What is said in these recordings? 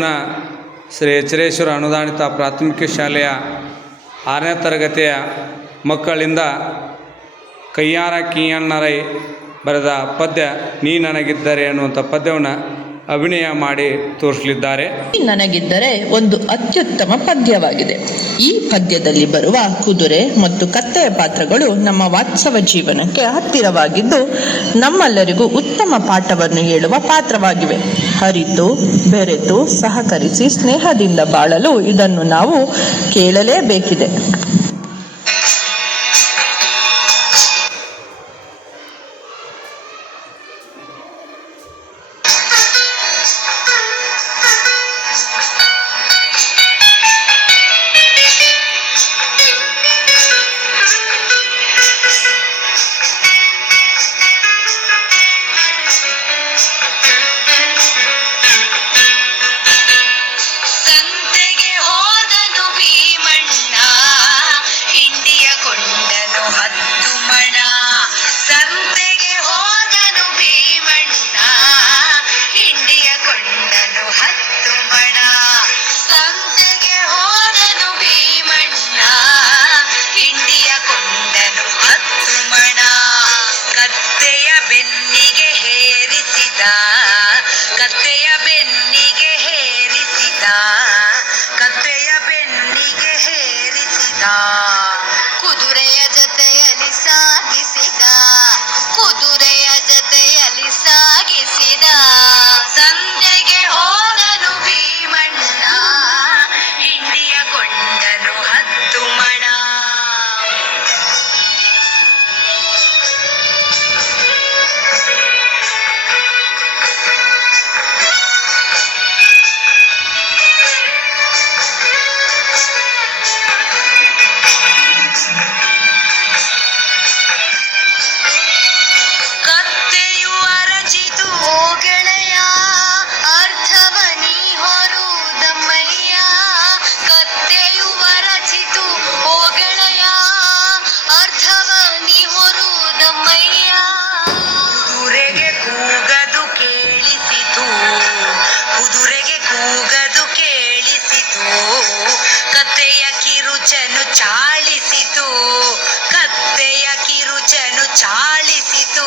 ಬೆಂಗಳೂರಿನ ಶ್ರೀ ಎಚ್ಚರೇಶ್ವರ ಅನುದಾನಿತ ಪ್ರಾಥಮಿಕ ಶಾಲೆಯ 6ನೇ ತರಗತಿಯ ಮಕ್ಕಳಿಂದ ಕಯ್ಯಾರ ಕಿಯ್ಯಣ್ಣರೈ ಬರೆದ ಪದ್ಯ ನೀ ನನಗಿದ್ದರೆ ಅನ್ನುವಂಥ ಪದ್ಯವನ್ನು ಅಭಿನಯ ಮಾಡಿ ತೋರಿಸಲಿದ್ದಾರೆ. ನನಗಿದ್ದರೆ ಒಂದು ಅತ್ಯುತ್ತಮ ಪದ್ಯವಾಗಿದೆ. ಈ ಪದ್ಯದಲ್ಲಿ ಬರುವ ಕುದುರೆ ಮತ್ತು ಕತ್ತೆಯ ಪಾತ್ರಗಳು ನಮ್ಮ ವಾಸ್ತವ ಜೀವನಕ್ಕೆ ಹತ್ತಿರವಾಗಿದ್ದು ನಮ್ಮೆಲ್ಲರಿಗೂ ಉತ್ತಮ ಪಾಠವನ್ನು ಹೇಳುವ ಪಾತ್ರವಾಗಿವೆ. ಅರಿತು ಬೆರೆತು ಸಹಕರಿಸಿ ಸ್ನೇಹದಿಂದ ಬಾಳಲು ಇದನ್ನು ನಾವು ಕೇಳಲೇಬೇಕಿದೆ. ಕುದುರೆಯ ಜೊತೆಯಲ್ಲಿ ಸಾಗಿಸಿದ ಸಂತೆಗೆ ಹೋದನು ಭೀಮಣ್ಣ ಹಿಂಡಿಯ ಕೊಂಡನು 10 ಮಣ. ಕತ್ತೆಯ ಕಿರುಚನು ಚಾಳಿಸಿತು.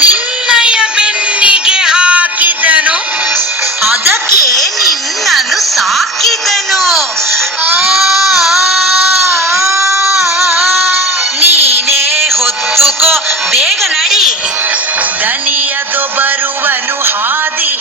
ನಿನ್ನಯ ಬೆನ್ನಿಗೆ ಹಾಕಿದನು, ಅದಕ್ಕೆ ನಿನ್ನನ್ನು ಸಾಕಿದನು. ನೀನೇ ಹೊತ್ತುಕೋ ಬೇಗ ನಡಿ, ದನಿಯದು ಬರುವನು ಹಾದಿ